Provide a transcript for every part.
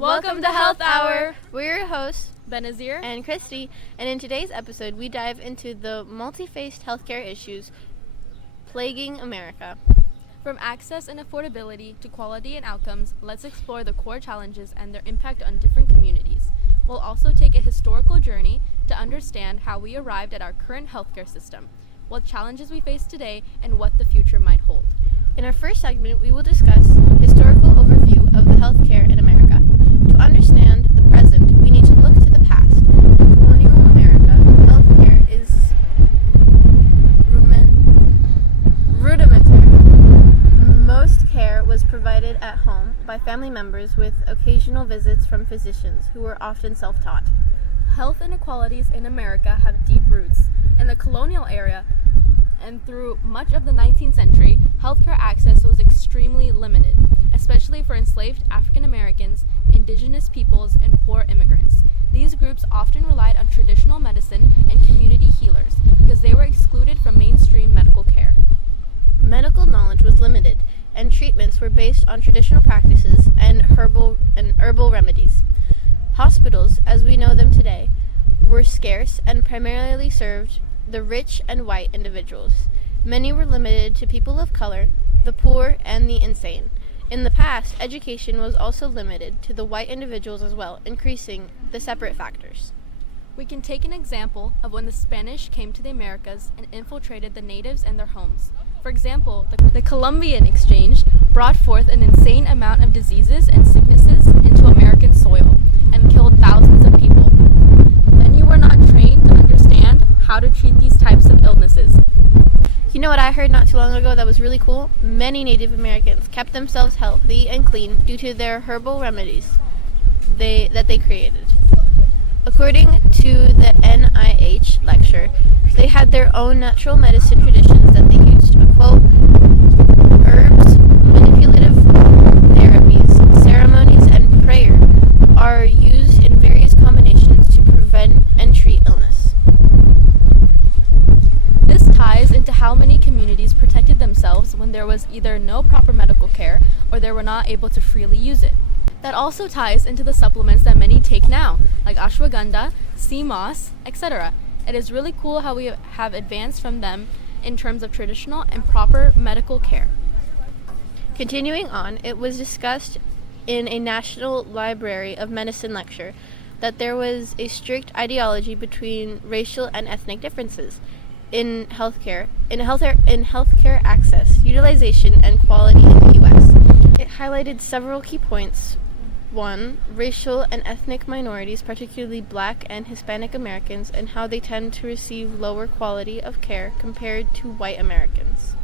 Welcome to Health Hour! We're your hosts, Benazir and Christy, and in today's episode, we dive into the multi-faced healthcare issues plaguing America. From access and affordability to quality and outcomes, let's explore the core challenges and their impact on different communities. We'll also take a historical journey to understand how we arrived at our current healthcare system, what challenges we face today, and what the future might hold. In our first segment, we will discuss historical overview of the healthcare in America. To understand the present, we need to look to the past. In colonial America, healthcare is rudimentary. Most care was provided at home by family members with occasional visits from physicians who were often self-taught. Health inequalities in America have deep roots. In the colonial era and through much of the 19th century, healthcare access was extremely limited, especially for enslaved African Americans, indigenous peoples, and poor immigrants. These groups often relied on traditional medicine and community healers because they were excluded from mainstream medical care. Medical knowledge was limited, and treatments were based on traditional practices and herbal remedies. Hospitals, as we know them today, were scarce and primarily served the rich and white individuals. Many were limited to people of color, the poor, and the insane. In the past, education was also limited to the white individuals as well, increasing the separate factors. We can take an example of when the Spanish came to the Americas and infiltrated the natives and their homes. For example, the Columbian Exchange brought forth an insane amount of diseases and sicknesses into American soil and killed thousands of people. Many were not trained to understand how to treat these types of illnesses. You know what I heard not too long ago that was really cool? Many Native Americans kept themselves healthy and clean due to their herbal remedies that they created. According to the NIH lecture, they had their own natural medicine traditions that they used. A quote, herbs, manipulative therapies, ceremonies, and prayer are used in various combinations to prevent and treat illness. This ties into how many communities protected themselves when there was either no proper medical care or they were not able to freely use it. That also ties into the supplements that many take now, like ashwagandha, sea moss, etc. It is really cool how we have advanced from them in terms of traditional and proper medical care. Continuing on, it was discussed in a National Library of Medicine lecture that there was a strict ideology between racial and ethnic differences in healthcare access, utilization, and quality in the U.S. It highlighted several key points. 1. Racial and ethnic minorities, particularly Black and Hispanic Americans, and how they tend to receive lower quality of care compared to white Americans.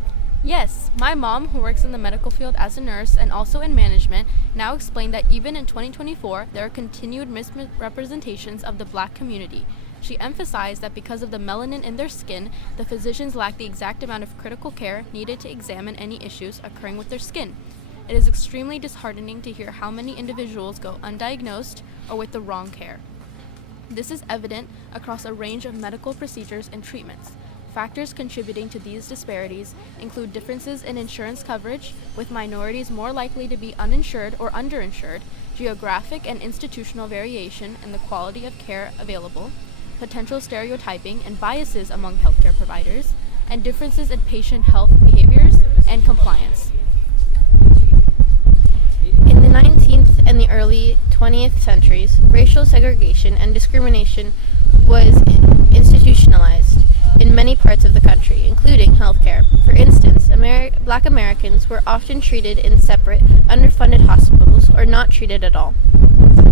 Yes, my mom, who works in the medical field as a nurse and also in management, now explained that even in 2024, there are continued misrepresentations of the Black community. She emphasized that because of the melanin in their skin, the physicians lack the exact amount of critical care needed to examine any issues occurring with their skin. It is extremely disheartening to hear how many individuals go undiagnosed or with the wrong care. This is evident across a range of medical procedures and treatments. Factors contributing to these disparities include differences in insurance coverage, with minorities more likely to be uninsured or underinsured, geographic and institutional variation in the quality of care available, potential stereotyping and biases among healthcare providers, and differences in patient health behaviors and compliance. In the 19th and the early 20th centuries, racial segregation and discrimination was institutionalized in many parts of the country, including healthcare. For instance, Black Americans were often treated in separate, underfunded hospitals or not treated at all.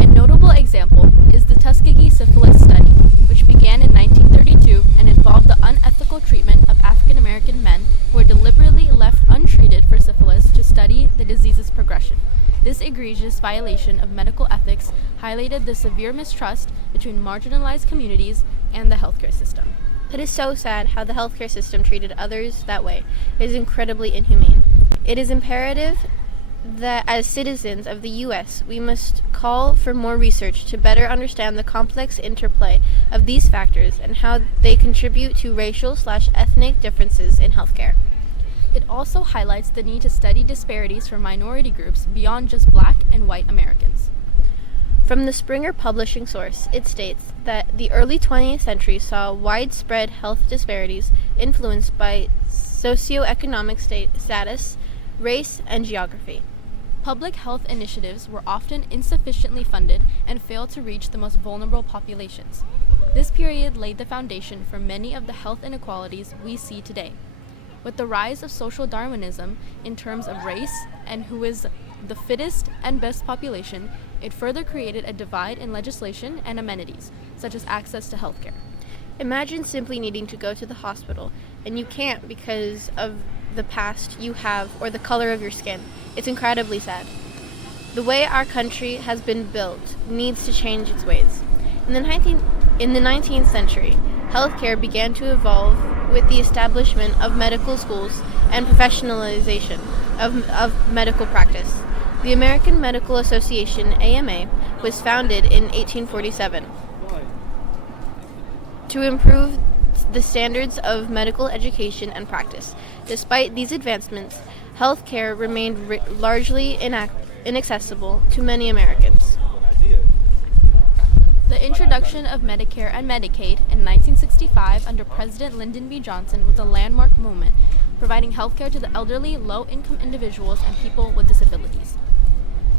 A notable example is the Tuskegee syphilis study, which began in 1932 and involved the unethical treatment of African American men who were deliberately left untreated for syphilis to study the disease's progression. This egregious violation of medical ethics highlighted the severe mistrust between marginalized communities and the healthcare system. It is so sad how the healthcare system treated others that way. It is incredibly inhumane. It is imperative that as citizens of the U.S., we must call for more research to better understand the complex interplay of these factors and how they contribute to racial/ethnic differences in healthcare. It also highlights the need to study disparities for minority groups beyond just Black and white Americans. From the Springer publishing source, it states that the early 20th century saw widespread health disparities influenced by socioeconomic status, race, and geography. Public health initiatives were often insufficiently funded and failed to reach the most vulnerable populations. This period laid the foundation for many of the health inequalities we see today. With the rise of social Darwinism in terms of race and who is the fittest and best population, it further created a divide in legislation and amenities, such as access to healthcare. Imagine simply needing to go to the hospital, and you can't because of the past you have or the color of your skin. It's incredibly sad. The way our country has been built needs to change its ways. In the 19th century, healthcare began to evolve with the establishment of medical schools and professionalization of medical practice. The American Medical Association, AMA, was founded in 1847 to improve the standards of medical education and practice. Despite these advancements, healthcare remained largely inaccessible to many Americans. The introduction of Medicare and Medicaid in 1965 under President Lyndon B. Johnson was a landmark moment, providing healthcare to the elderly, low-income individuals, and people with disabilities.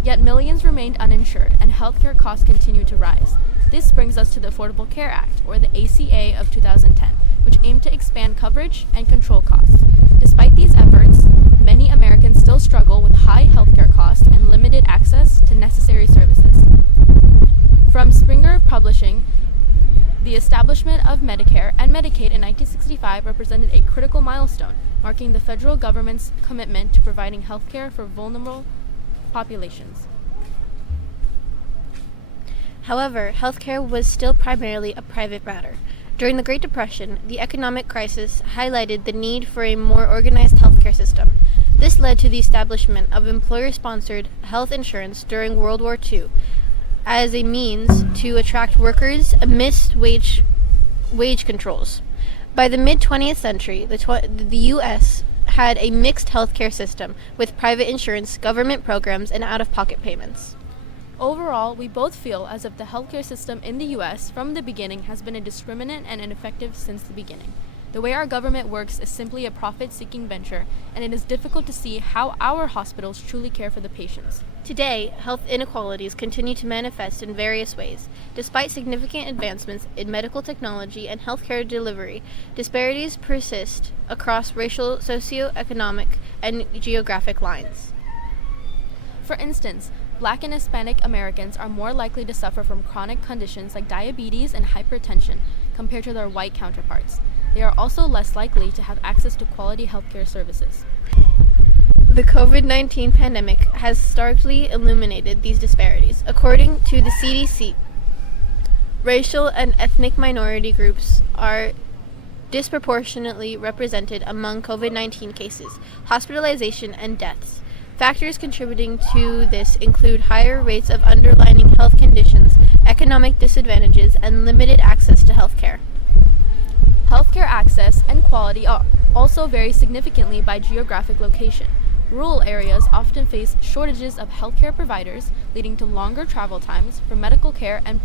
Yet millions remained uninsured, and healthcare costs continued to rise. This brings us to the Affordable Care Act, or the ACA of 2010, which aimed to expand coverage and control costs. Despite these efforts, many Americans still struggle with high healthcare costs and limited access to necessary services. From Springer Publishing, the establishment of Medicare and Medicaid in 1965 represented a critical milestone, marking the federal government's commitment to providing healthcare for vulnerable populations. However, healthcare was still primarily a private matter. During the Great Depression, the economic crisis highlighted the need for a more organized healthcare system. This led to the establishment of employer-sponsored health insurance during World War II as a means to attract workers amidst wage controls. By the mid-20th century, the U.S. had a mixed healthcare system with private insurance, government programs, and out-of-pocket payments. Overall, we both feel as if the healthcare system in the U.S. from the beginning has been indiscriminate and ineffective since the beginning. The way our government works is simply a profit-seeking venture, and it is difficult to see how our hospitals truly care for the patients. Today, health inequalities continue to manifest in various ways. Despite significant advancements in medical technology and healthcare delivery, disparities persist across racial, socioeconomic, and geographic lines. For instance, Black and Hispanic Americans are more likely to suffer from chronic conditions like diabetes and hypertension compared to their white counterparts. They are also less likely to have access to quality healthcare services. The COVID-19 pandemic has starkly illuminated these disparities. According to the CDC, racial and ethnic minority groups are disproportionately represented among COVID-19 cases, hospitalization, and deaths. Factors contributing to this include higher rates of underlying health conditions, economic disadvantages, and limited access to health care. Healthcare access and quality also vary significantly by geographic location. Rural areas often face shortages of healthcare providers, leading to longer travel times for medical care and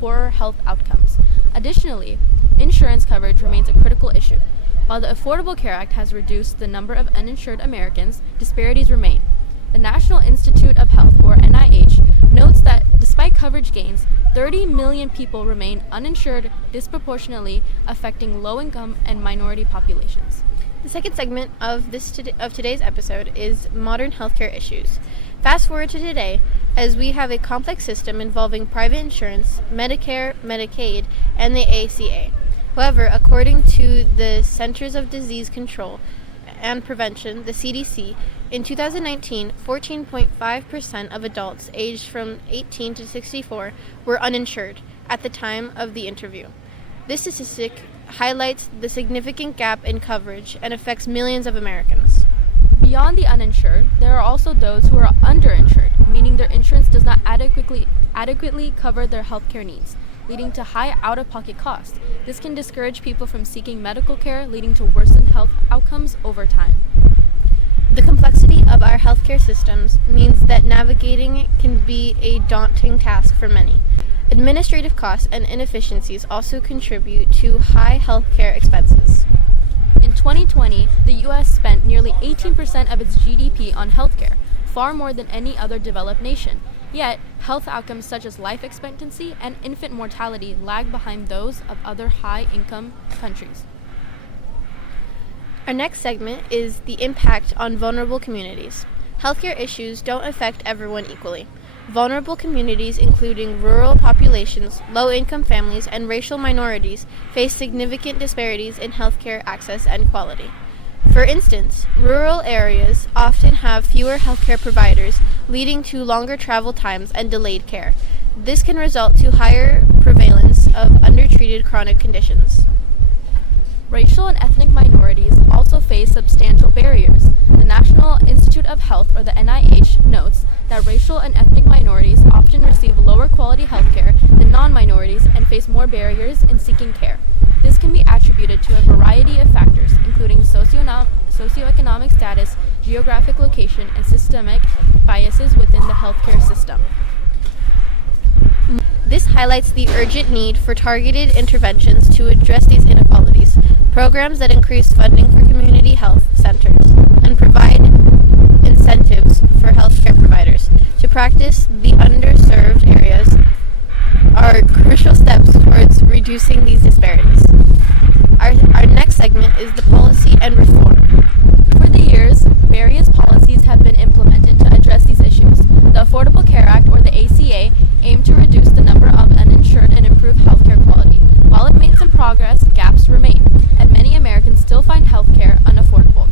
poorer health outcomes. Additionally, insurance coverage remains a critical issue. While the Affordable Care Act has reduced the number of uninsured Americans, disparities remain. The National Institute of Health, or NIH, notes that despite coverage gains, 30 million people remain uninsured, disproportionately affecting low-income and minority populations. The second segment of today's episode is modern healthcare issues. Fast forward to today, as we have a complex system involving private insurance, Medicare, Medicaid, and the ACA. However, according to the Centers of Disease Control and Prevention, the CDC, in 2019, 14.5% of adults aged from 18 to 64 were uninsured at the time of the interview. This statistic highlights the significant gap in coverage and affects millions of Americans. Beyond the uninsured, there are also those who are underinsured, meaning their insurance does not adequately cover their healthcare needs, leading to high out-of-pocket costs. This can discourage people from seeking medical care, leading to worsened health outcomes over time. The complexity of our healthcare systems means that navigating it can be a daunting task for many. Administrative costs and inefficiencies also contribute to high healthcare expenses. In 2020, the U.S. spent nearly 18% of its GDP on healthcare, far more than any other developed nation. Yet, health outcomes such as life expectancy and infant mortality lag behind those of other high-income countries. Our next segment is the impact on vulnerable communities. Healthcare issues don't affect everyone equally. Vulnerable communities, including rural populations, low-income families, and racial minorities, face significant disparities in healthcare access and quality. For instance, rural areas often have fewer healthcare providers, leading to longer travel times and delayed care. This can result to higher prevalence of undertreated chronic conditions. Racial and ethnic minorities also face substantial barriers. The National Institute of Health, or the NIH, notes that racial and ethnic minorities often receive lower quality healthcare than non-minorities and face more barriers in seeking care. This can be attributed to a variety of factors, including socioeconomic status, geographic location, and systemic biases within the healthcare system. This highlights the urgent need for targeted interventions to address these inequalities. Programs that increase funding for community health centers and provide incentives for healthcare providers to practice the underserved areas are crucial steps towards reducing these disparities. Our next segment is the policy and reform. For the years, various policies have been implemented to address these issues. The Affordable Care Act, or the ACA, aimed to reduce the number of uninsured and improve healthcare quality. While it made some progress, gaps remain, and many Americans still find healthcare unaffordable.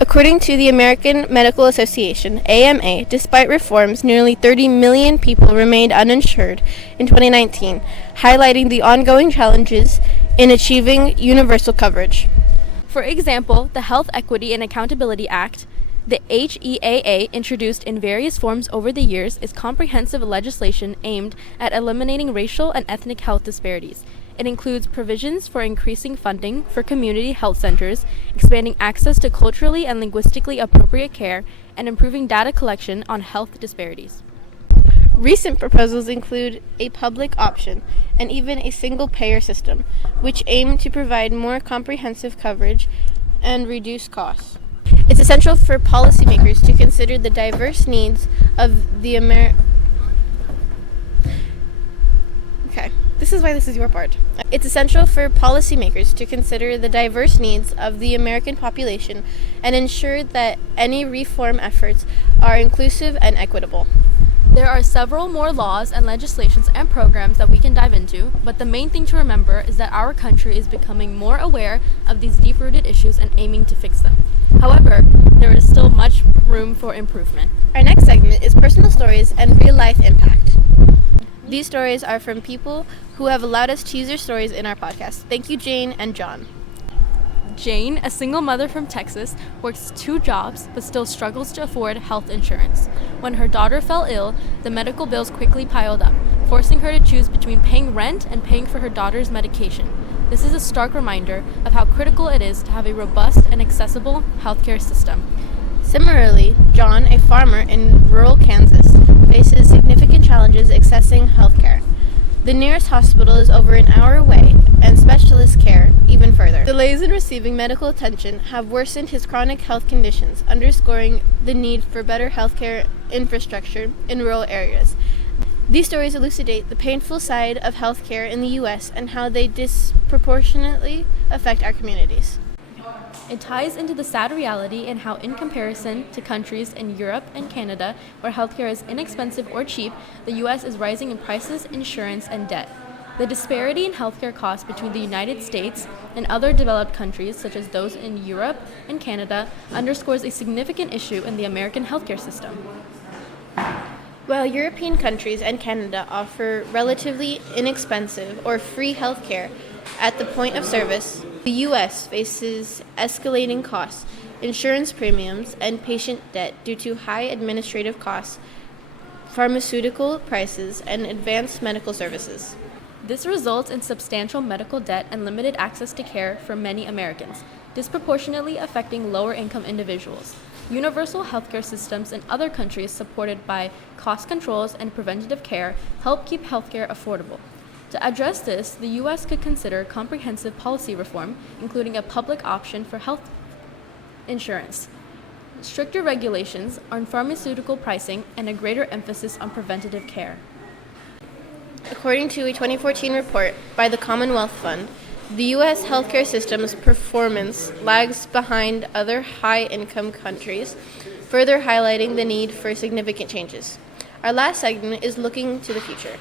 According to the American Medical Association, AMA, despite reforms, nearly 30 million people remained uninsured in 2019, highlighting the ongoing challenges in achieving universal coverage. For example, the Health Equity and Accountability Act, the HEAA, introduced in various forms over the years, is comprehensive legislation aimed at eliminating racial and ethnic health disparities. It includes provisions for increasing funding for community health centers, expanding access to culturally and linguistically appropriate care, and improving data collection on health disparities. Recent proposals include a public option and even a single-payer system, which aim to provide more comprehensive coverage and reduce costs. It's essential for policymakers to consider the diverse needs of the This is why this is your part. It's essential for policymakers to consider the diverse needs of the American population and ensure that any reform efforts are inclusive and equitable. There are several more laws and legislations and programs that we can dive into, but the main thing to remember is that our country is becoming more aware of these deep-rooted issues and aiming to fix them. However, there is still much room for improvement. Our next segment is personal stories and real-life impact. These stories are from people who have allowed us to use their stories in our podcast. Thank you, Jane and John. Jane, a single mother from Texas, works 2 jobs but still struggles to afford health insurance. When her daughter fell ill, the medical bills quickly piled up, forcing her to choose between paying rent and paying for her daughter's medication. This is a stark reminder of how critical it is to have a robust and accessible healthcare system. Similarly, John, a farmer in rural Kansas, faces significant challenges accessing healthcare. The nearest hospital is over an hour away, and specialist care even further. Delays in receiving medical attention have worsened his chronic health conditions, underscoring the need for better healthcare infrastructure in rural areas. These stories elucidate the painful side of healthcare in the U.S. and how they disproportionately affect our communities. It ties into the sad reality in how, in comparison to countries in Europe and Canada, where healthcare is inexpensive or cheap, the U.S. is rising in prices, insurance, and debt. The disparity in healthcare costs between the United States and other developed countries, such as those in Europe and Canada, underscores a significant issue in the American healthcare system. While European countries and Canada offer relatively inexpensive or free healthcare at the point of service, the U.S. faces escalating costs, insurance premiums, and patient debt due to high administrative costs, pharmaceutical prices, and advanced medical services. This results in substantial medical debt and limited access to care for many Americans. disproportionately affecting lower-income individuals. Universal healthcare systems in other countries supported by cost controls and preventative care help keep healthcare affordable. To address this, the U.S. could consider comprehensive policy reform, including a public option for health insurance, stricter regulations on pharmaceutical pricing, and a greater emphasis on preventative care. According to a 2014 report by the Commonwealth Fund, the U.S. healthcare system's performance lags behind other high-income countries, further highlighting the need for significant changes. Our last segment is looking to the future.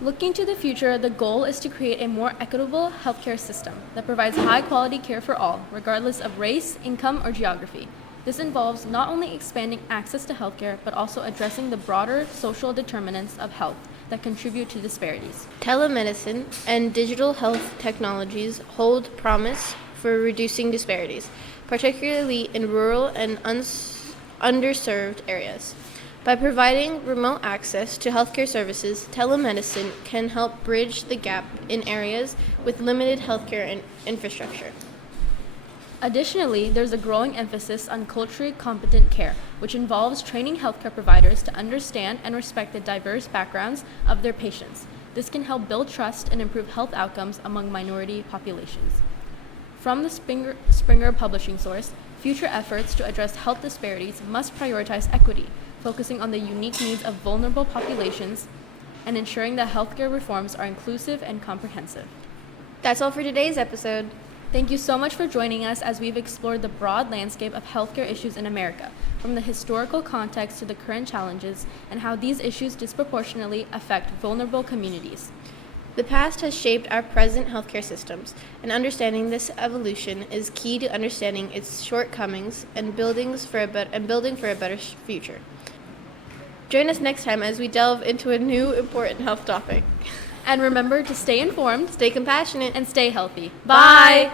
Looking to the future, the goal is to create a more equitable healthcare system that provides high-quality care for all, regardless of race, income, or geography. This involves not only expanding access to healthcare, but also addressing the broader social determinants of health that contribute to disparities. Telemedicine and digital health technologies hold promise for reducing disparities, particularly in rural and underserved areas. By providing remote access to healthcare services, telemedicine can help bridge the gap in areas with limited healthcare infrastructure. Additionally, there's a growing emphasis on culturally competent care, which involves training healthcare providers to understand and respect the diverse backgrounds of their patients. This can help build trust and improve health outcomes among minority populations. From the Springer publishing source, future efforts to address health disparities must prioritize equity, focusing on the unique needs of vulnerable populations and ensuring that healthcare reforms are inclusive and comprehensive. That's all for today's episode. Thank you so much for joining us as we've explored the broad landscape of healthcare issues in America, from the historical context to the current challenges, and how these issues disproportionately affect vulnerable communities. The past has shaped our present healthcare systems, and understanding this evolution is key to understanding its shortcomings and building for a better future. Join us next time as we delve into a new important health topic. And remember to stay informed, Stay compassionate, and stay healthy. Bye!